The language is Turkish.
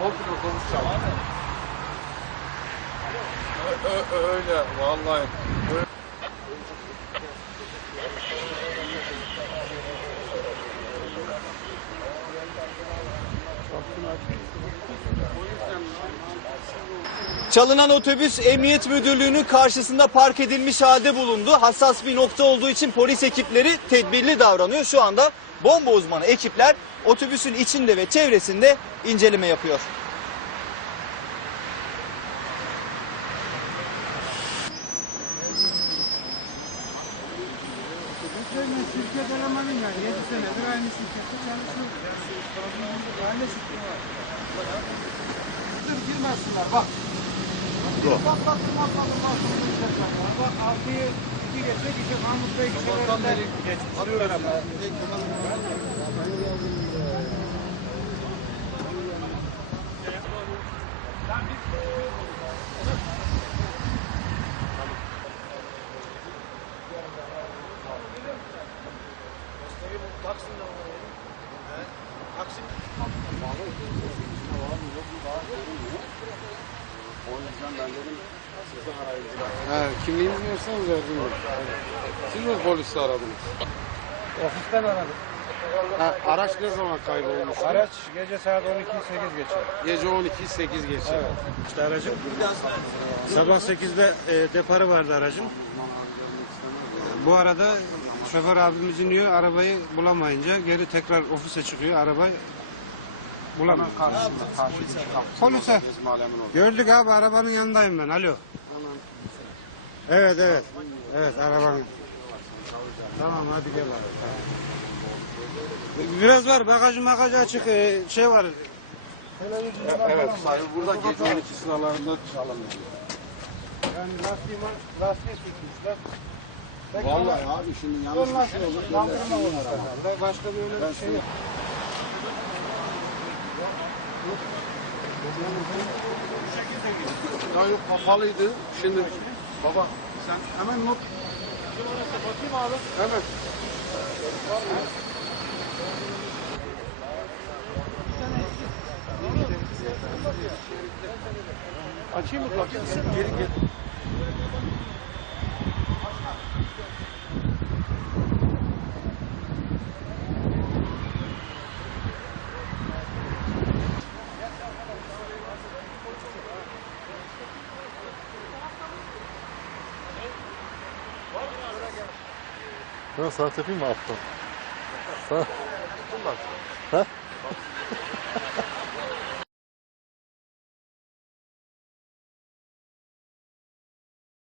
Oldu konuşacağım. Ö- ö- öyle Çalınan otobüs Emniyet Müdürlüğü'nün karşısında park edilmiş halde bulundu. Hassas bir nokta olduğu için polis ekipleri tedbirli davranıyor. Şu anda bomba uzmanı ekipler otobüsün içinde ve çevresinde inceleme yapıyor. Ben şirket elemanım yani 7 senedir aynı şirkette çalışıyorum. Aynı şirket var. Dur girmesinler bak. Bak bak bak bak bak bak bak altıyı iki geçecek iki Mahmut Bey seferinde arıyor ama. He, kimliğinizi verseniz verdim ben. Siz mi polisi aradınız? Ofisten aradık. Ha, araç ne zaman kaybolmuş? Araç gece saat 12 8 geçer. Gece 12 8 geçe. Evet. İşte aracım sabah 8'de e, deparı vardı aracın. Bu arada şoför abimiz iniyor arabayı bulamayınca geri tekrar ofise çıkıyor arabayı bulamıyor. Polise. Gördük abi arabanın yanındayım ben alo. Evet evet. Evet arabanın. Tamam hadi gel abi. tamam. Biraz var bagajı bagajı açık e, şey var. Evet, sayın burada gece 12 sıralarında çalınıyor. Yani lastiği, lastiği tutmuşlar. Vallahi abi şimdi yanlış bir şey olur. yandırma olur herhalde. Başka böyle bir şey yok. Ya yok kapalıydı. Şimdi baba sen hemen not. Bakayım abi. Hemen. Açayım mı kapıyı? Geri gel. Sana sarf yapayım mı aptal? Sana... Ha?